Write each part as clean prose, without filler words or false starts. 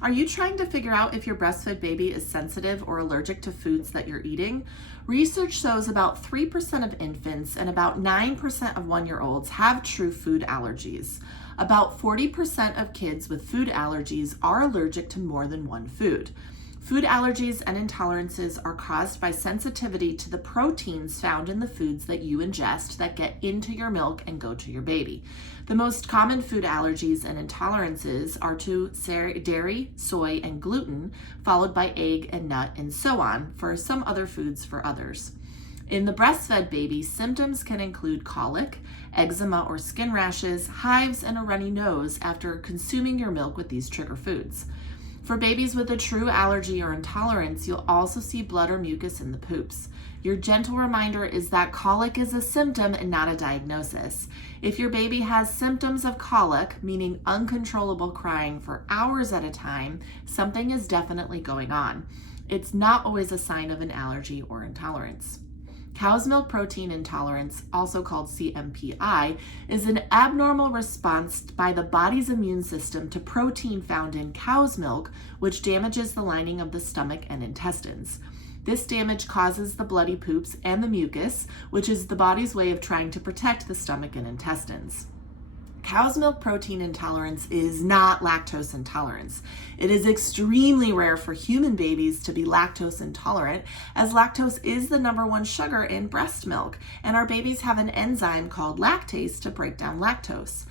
Are you trying to figure out if your breastfed baby is sensitive or allergic to foods that you're eating? Research shows about 3% of infants and about 9% of 1-year-olds have true food allergies. About 40% of kids with food allergies are allergic to more than one food. Food allergies and intolerances are caused by sensitivity to the proteins found in the foods that you ingest that get into your milk and go to your baby. The most common food allergies and intolerances are to dairy, soy, and gluten, followed by egg and nut, and so on for some other foods for others. In the breastfed baby, symptoms can include colic, eczema or skin rashes, hives, and a runny nose after consuming your milk with these trigger foods. For babies with a true allergy or intolerance, you'll also see blood or mucus in the poops. Your gentle reminder is that colic is a symptom and not a diagnosis. If your baby has symptoms of colic, meaning uncontrollable crying for hours at a time, something is definitely going on. It's not always a sign of an allergy or intolerance. Cow's milk protein intolerance, also called CMPI, is an abnormal response by the body's immune system to protein found in cow's milk, which damages the lining of the stomach and intestines. This damage causes the bloody poops and the mucus, which is the body's way of trying to protect the stomach and intestines. Cow's milk protein intolerance is not lactose intolerance. It is extremely rare for human babies to be lactose intolerant, as lactose is the #1 sugar in breast milk, and our babies have an enzyme called lactase to break down lactose.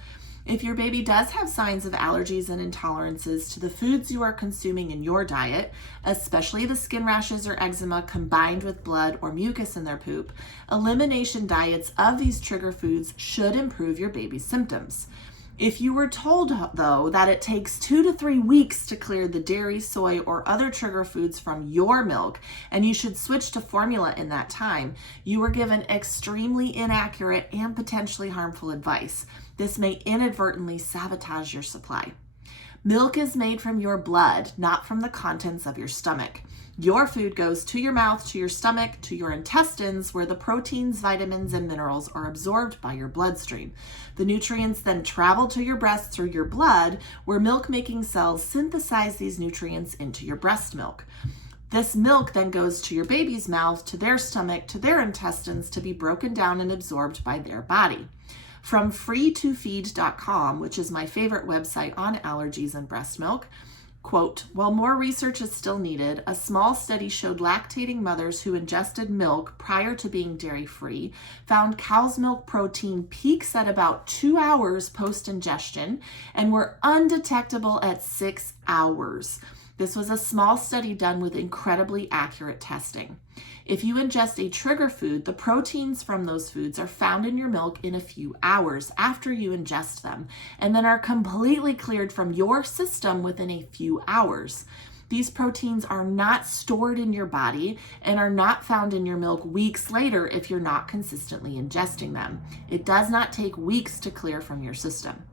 If your baby does have signs of allergies and intolerances to the foods you are consuming in your diet, especially the skin rashes or eczema combined with blood or mucus in their poop, elimination diets of these trigger foods should improve your baby's symptoms. If you were told, though, that it takes 2 to 3 weeks to clear the dairy, soy, or other trigger foods from your milk, and you should switch to formula in that time, you were given extremely inaccurate and potentially harmful advice. This may inadvertently sabotage your supply. Milk is made from your blood, not from the contents of your stomach. Your food goes to your mouth, to your stomach, to your intestines, where the proteins, vitamins, and minerals are absorbed by your bloodstream. The nutrients then travel to your breast through your blood, where milk-making cells synthesize these nutrients into your breast milk. This milk then goes to your baby's mouth, to their stomach, to their intestines to be broken down and absorbed by their body. From free2feed.com, which is my favorite website on allergies and breast milk, quote, while more research is still needed, a small study showed lactating mothers who ingested milk prior to being dairy-free found cow's milk protein peaks at about 2 hours post-ingestion and were undetectable at 6 hours. This was a small study done with incredibly accurate testing. If you ingest a trigger food, the proteins from those foods are found in your milk in a few hours after you ingest them, and then are completely cleared from your system within a few hours. These proteins are not stored in your body and are not found in your milk weeks later if you're not consistently ingesting them. It does not take weeks to clear from your system.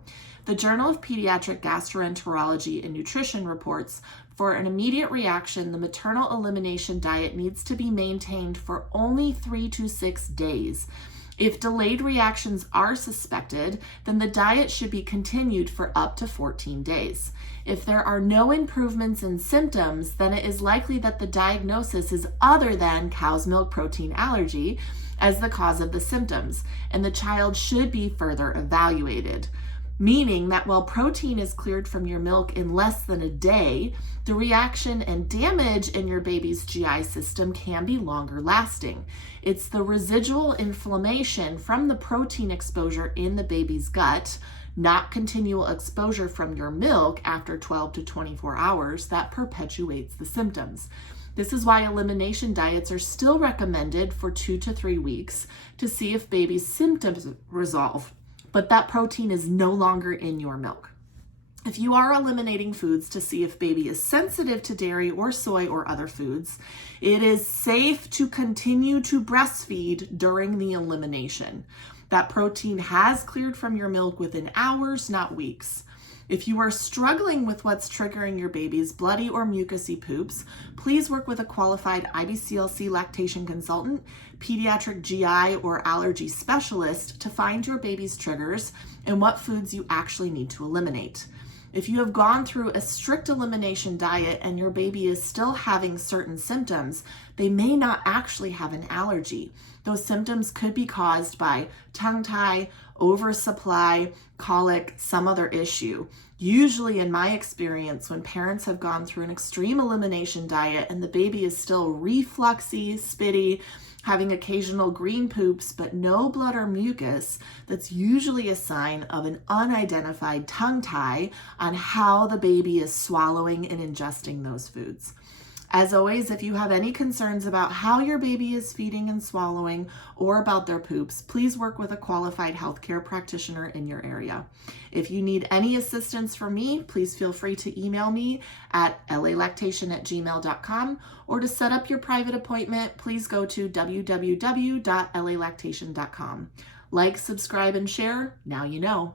The Journal of Pediatric Gastroenterology and Nutrition reports, for an immediate reaction, the maternal elimination diet needs to be maintained for only 3 to 6 days. If delayed reactions are suspected, then the diet should be continued for up to 14 days. If there are no improvements in symptoms, then it is likely that the diagnosis is other than cow's milk protein allergy as the cause of the symptoms, and the child should be further evaluated. Meaning that while protein is cleared from your milk in less than a day, the reaction and damage in your baby's GI system can be longer lasting. It's the residual inflammation from the protein exposure in the baby's gut, not continual exposure from your milk after 12 to 24 hours, that perpetuates the symptoms. This is why elimination diets are still recommended for 2 to 3 weeks to see if baby's symptoms resolve, but that protein is no longer in your milk. If you are eliminating foods to see if baby is sensitive to dairy or soy or other foods, it is safe to continue to breastfeed during the elimination. That protein has cleared from your milk within hours, not weeks. If you are struggling with what's triggering your baby's bloody or mucousy poops, please work with a qualified IBCLC lactation consultant, pediatric GI or allergy specialist to find your baby's triggers and what foods you actually need to eliminate. If you have gone through a strict elimination diet and your baby is still having certain symptoms, they may not actually have an allergy. Those symptoms could be caused by tongue tie, oversupply, colic, some other issue. Usually, in my experience, when parents have gone through an extreme elimination diet and the baby is still refluxy, spitty, having occasional green poops, but no blood or mucus, that's usually a sign of an unidentified tongue tie on how the baby is swallowing and ingesting those foods. As always, if you have any concerns about how your baby is feeding and swallowing or about their poops, please work with a qualified healthcare practitioner in your area. If you need any assistance from me, please feel free to email me at lalactation@gmail.com, or to set up your private appointment, please go to www.lalactation.com. Like, subscribe, and share. Now you know.